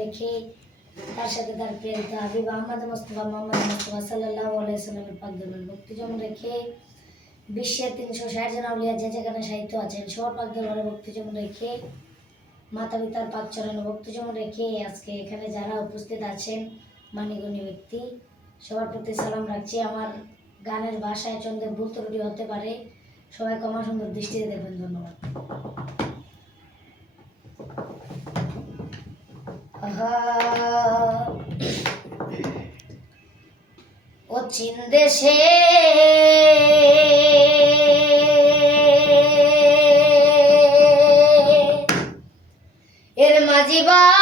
রেখে তার সাথে তার প্রেরিত হাবিব আহমদ মোস্তফা, মোহাম্মদ মোস্তফা সাল্লাহ আলাইসাল্লামের পাকদমের মুক্তিজম রেখে বিশ্বের তিনশো ষাট জন আউলিয়া যে যেখানে সাহিত্য আছেন সবার পাকদমের মুক্তিজম রেখে, মাতা পিতার পাক চরণে ভক্তিজম রেখে আজকে এখানে যারা উপস্থিত আছেন মানিগণ্য ব্যক্তি, সবার প্রতি সালাম রাখছি। আমার গানের ভাষায় চন্দ্রের ভুল ত্রুটি হতে পারে, সবাই কমা সুন্দর দৃষ্টিতে দেখবেন। ধন্যবাদ। ও চিন দেশে এর মাঝিবা